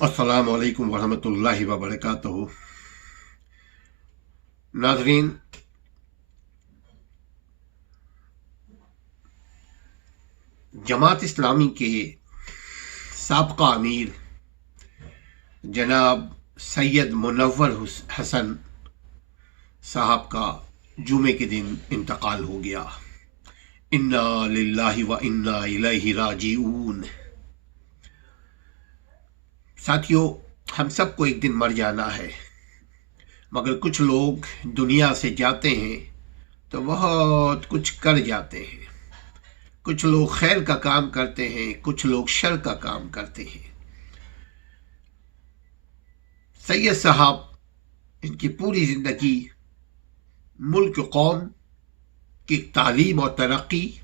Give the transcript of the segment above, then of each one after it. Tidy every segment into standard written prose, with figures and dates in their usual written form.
अस्सलामु अलैकुम वरहमतुल्लाहि वबरकातुहू। नाज़रीन, जमात इस्लामी के साबका अमीर जनाब सैयद मुनव्वर हसन साहब का जुमे के दिन इंतकाल हो गया। इन्ना लिल्लाहि व इन्ना इलैहि राजिऊन। साथियों, हम सबको एक दिन मर जाना है, मगर कुछ लोग दुनिया से जाते हैं तो बहुत कुछ कर जाते हैं। कुछ लोग खैर का काम करते हैं, कुछ लोग शर का काम करते हैं। सैयद साहब, इनकी पूरी जिंदगी मुल्क कौम की तालीम और तरक्की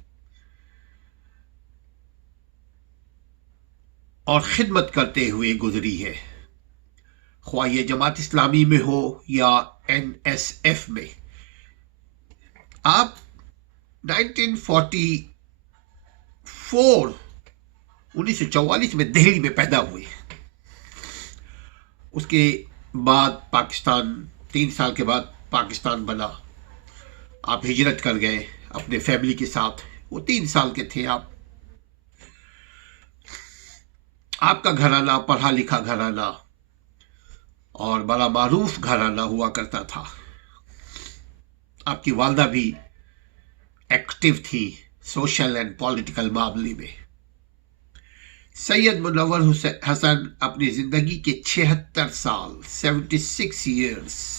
और खिदमत करते हुए गुजरी है, ख्वाह ये जमात इस्लामी में हो या NSF में। आप 1944 में दिल्ली में पैदा हुए। उसके बाद पाकिस्तान, 3 साल के बाद पाकिस्तान बना। आप हिजरत कर गए अपने फैमिली के साथ। वो 3 साल के थे आप। आपका घराना पढ़ा लिखा घराना और बड़ा मारूफ घराना हुआ करता था। आपकी वालदा भी एक्टिव थी सोशल एंड पॉलिटिकल मामले में। सैयद मुनव्वर हसन अपनी जिंदगी के 76 साल 76 ईयर्स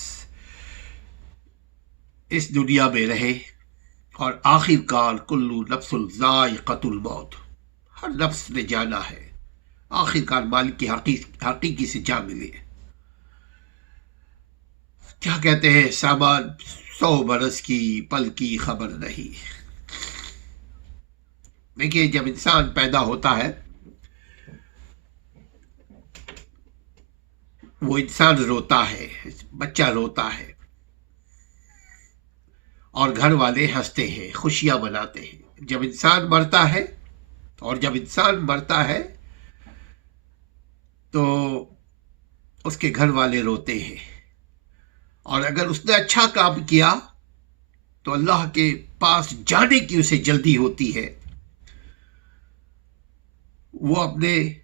इस दुनिया में रहे और आखिरकार कुल्लू नफ्सुल ज़ाइक़तुल मौत, हर नफ्स ने जाना है, आखिरकार मालिक की हकीकी से जा मिले। क्या कहते हैं, सामान 100 बरस की पल की खबर नहीं। देखिए, जब इंसान पैदा होता है वो इंसान रोता है, बच्चा रोता है और घर वाले हंसते हैं, खुशियां मनाते हैं। जब इंसान मरता है तो उसके घर वाले रोते हैं। और अगर उसने अच्छा काम किया तो अल्लाह के पास जाने की उसे जल्दी होती है। वो अपने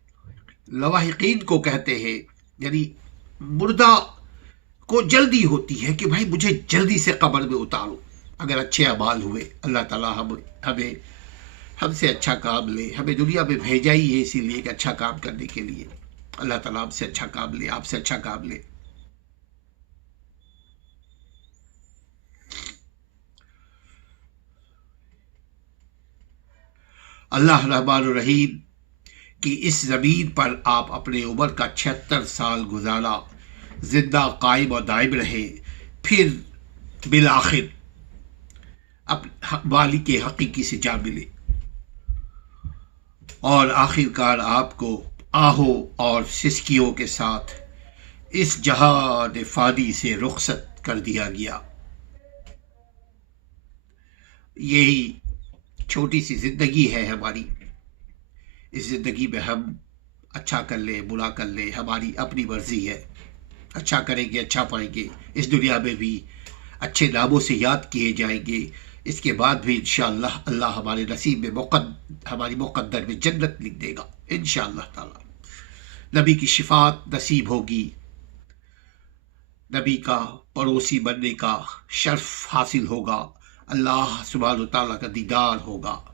लवाहिकीन को कहते हैं, यानी मुर्दा को जल्दी होती है कि भाई मुझे जल्दी से कब्र में उतारो। अगर अच्छे अमाल हुए, अल्लाह ताला हमें हमसे अच्छा काम ले। हमें दुनिया में भेजा ही है इसीलिए कि अच्छा काम करने के लिए। अल्लाह ताला हमसे अच्छा काम ले, आपसे अच्छा काम ले। अल्लाह रहमान रहीम कि इस जमीन पर आप अपने उम्र का 76 साल गुजारा, जिंदा कायम और दायम रहे, फिर बिल आखिर मालिक के हकीकी से जा मिले और आखिरकार आपको आहो और सिसकियों के साथ इस जहान फानी से रुखसत कर दिया गया। यही छोटी सी जिंदगी है हमारी। इस जिंदगी में हम अच्छा कर ले, बुरा कर ले, हमारी अपनी मर्जी है। अच्छा करेंगे अच्छा पाएंगे, इस दुनिया में भी अच्छे नामों से याद किए जाएंगे। इसके बाद भी इंशाअल्लाह अल्लाह हमारे नसीब में हमारी मुक़द्दर में जन्नत लिख देगा इंशाअल्लाह ताला। नबी की शिफात नसीब होगी, नबी का पड़ोसी बनने का शर्फ हासिल होगा, अल्लाह सुब्हानहू तआला का दीदार होगा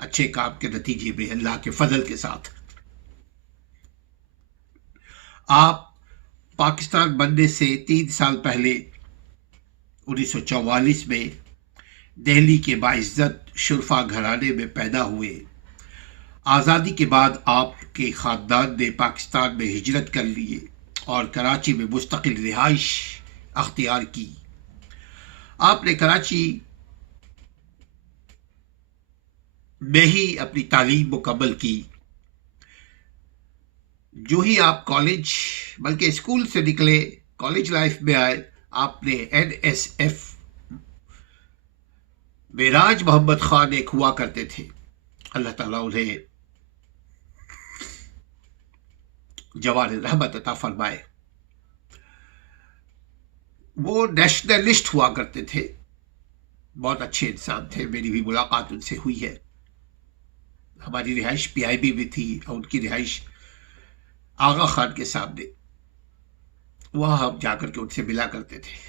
अच्छे काम के नतीजे में अल्लाह के फजल के साथ। आप पाकिस्तान बनने से 3 साल पहले 1944 में दिल्ली के बाइज्जत शुरफा घराने में पैदा हुए। आज़ादी के बाद आपके ख़ानदान ने पाकिस्तान में हिजरत कर लिए और कराची में मुस्तकिल रिहाइश अख्तियार की। आपने कराची में ही अपनी तालीम मुकम्मल की। जो ही आप कॉलेज बल्कि स्कूल से निकले, कॉलेज लाइफ में आए, आपने NSF मेराज मोहम्मद खान एक हुआ करते थे, अल्लाह ताला उन्हें जवान रहमत अता फरमाए। वो नेशनलिस्ट हुआ करते थे, बहुत अच्छे इंसान थे, मेरी भी मुलाकात उनसे हुई है। हमारी रिहाइश PIB में थी और उनकी रिहाइश आगा खान के सामने, वहां हम जाकर के उनसे मिला करते थे।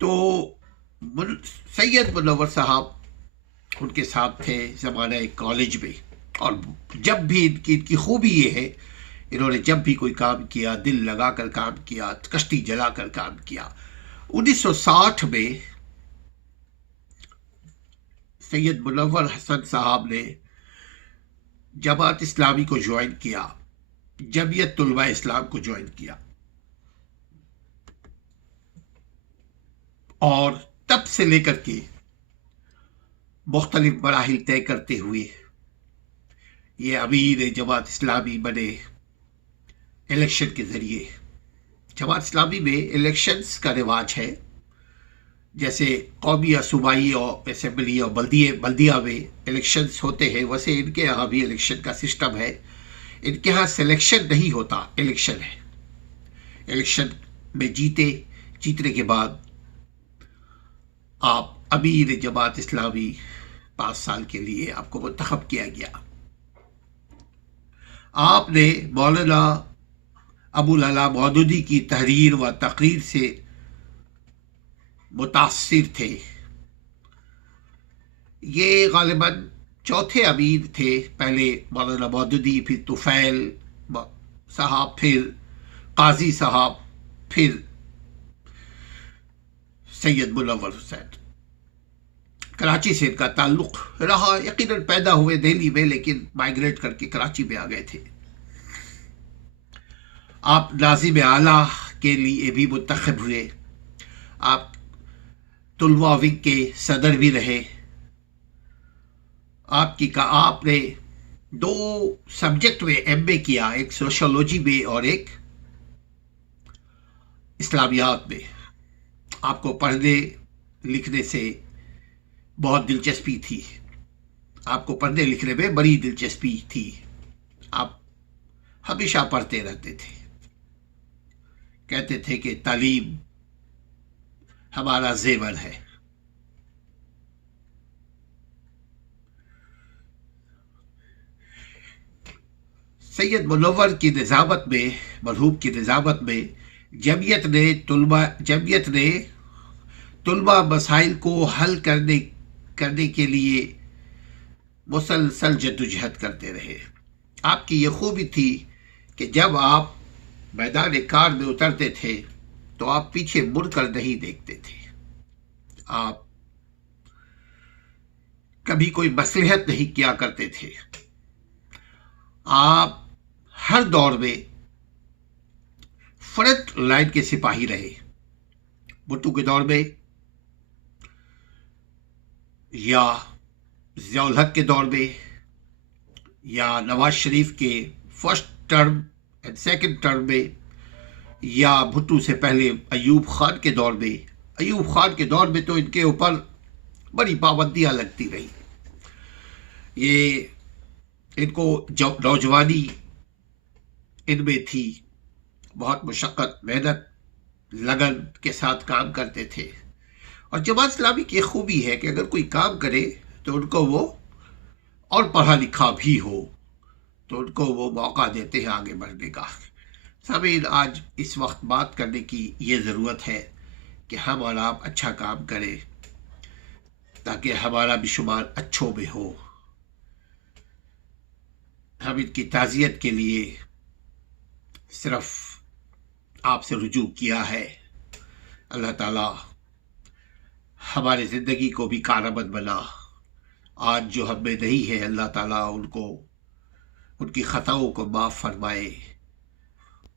तो सैयद मुनव्वर साहब उनके साथ थे ज़माना कॉलेज में, और जब भी इनकी खूबी ये है, इन्होंने जब भी कोई काम किया दिल लगाकर काम किया, कश्ती जलाकर काम किया। 1960 में सैयद मुनव्वर हसन साहब ने जमात इस्लामी को ज्वाइन किया, जमीयत तुलबा इस्लाम को ज्वाइन किया, और तब से लेकर के मुख्तलिफ मराहिल तय करते हुए ये अमीर जमात इस्लामी बने इलेक्शन के ज़रिए। जमात इस्लामी में इलेक्शंस का रिवाज है, जैसे कौमी या सूबाई और असेंबली और बल्दिया में इलेक्शंस होते हैं, वैसे इनके यहाँ भी इलेक्शन का सिस्टम है। इनके यहाँ सिलेक्शन नहीं होता, इलेक्शन है। इलेक्शन में जीतने के बाद आप अमीर जमात इस्लामी 5 साल के लिए आपको मुंतखब किया गया। आपने मौलाना अबुल अला मौदूदी की तहरीर व तकरीर से मुतासिर थे। ये गालिबन चौथे अमीर थे, पहले मौलाना मौदूदी, फिर तुफैल साहब, फिर काजी साहब, फिर सैयद मुनव्वर हुसैन। कराची से इनका ताल्लुक रहा, यकीनन पैदा हुए दिल्ली में लेकिन माइग्रेट करके कराची में आ गए थे। आप नाज़िम आला के लिए भी मुंतखब हुए, आप तुलवा विंग के सदर भी रहे। आपने 2 सब्जेक्ट में MA किया, एक सोशियोलॉजी में और एक इस्लामियात में। आपको पढ़ने लिखने से बहुत दिलचस्पी थी, आपको पढ़ने लिखने में बड़ी दिलचस्पी थी, आप हमेशा पढ़ते रहते थे। कहते थे कि तालीम हमारा जेवर है। सैयद मुनव्वर की निज़ामत में, मरहूम की निज़ामत में जमीयत ने तुलबा मसाइल को हल करने के लिए मुसलसल जद्दोजहद करते रहे। आपकी ये खूबी थी कि जब आप मैदान कार में उतरते थे तो आप पीछे मुड़कर नहीं देखते थे, आप कभी कोई मसलहत नहीं किया करते थे। आप हर दौर में फ्रंट लाइन के सिपाही रहे। भुट्टो के दौर में या ज़ियाउल हक के दौर में या नवाज शरीफ के first term and second term में, या भुट्टो से पहले अयूब खान के दौर में। अयूब खान के दौर में तो इनके ऊपर बड़ी पाबंदियां लगती रही। ये इनको नौजवानी इनमें थी, बहुत मुशक्क़त, मेहनत, लगन के साथ काम करते थे। और जमात इस्लामी की खूबी है कि अगर कोई काम करे तो उनको वो, और पढ़ा लिखा भी हो तो उनको वो मौका देते हैं आगे बढ़ने का। सामीन, आज इस वक्त बात करने की ये ज़रूरत है कि हम और आप अच्छा काम करें ताकि हमारा भी शुमार अच्छों में हो। हम इनकी ताज़ियत के लिए सिर्फ आपसे रुजू किया है। अल्लाह ताला हमारी ज़िंदगी को भी कारआमद बना। आज जो हम में नहीं है, अल्लाह ताला उनकी ख़ताओं को माफ़ फरमाए,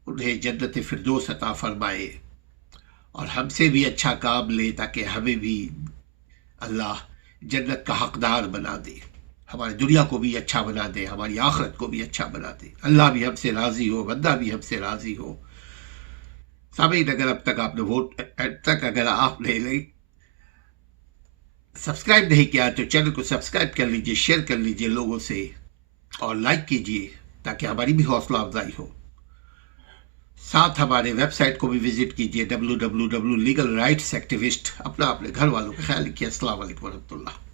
उन्हें जन्नत फिरदौस अता फरमाए, और हमसे भी अच्छा काम ले ताकि हमें भी अल्लाह जन्नत का हकदार बना दे, हमारी दुनिया को भी अच्छा बना दे, हमारी आखिरत को भी अच्छा बना दे। अल्लाह भी हमसे राज़ी हो, बंदा भी हमसे राज़ी हो। सामीन, अगर अब तक अगर आपने सब्सक्राइब नहीं किया तो चैनल को सब्सक्राइब कर लीजिए, शेयर कर लीजिए लोगों से, और लाइक कीजिए। تاکہ ہماری بھی حوصلہ افزائی ہو. ساتھ ہمارے ویب سائٹ کو بھی وزٹ کیجیے www.legalrightsactivist. اپنے گھر والوں کا خیال رکھیے. السلام علیکم ورحمۃ اللہ.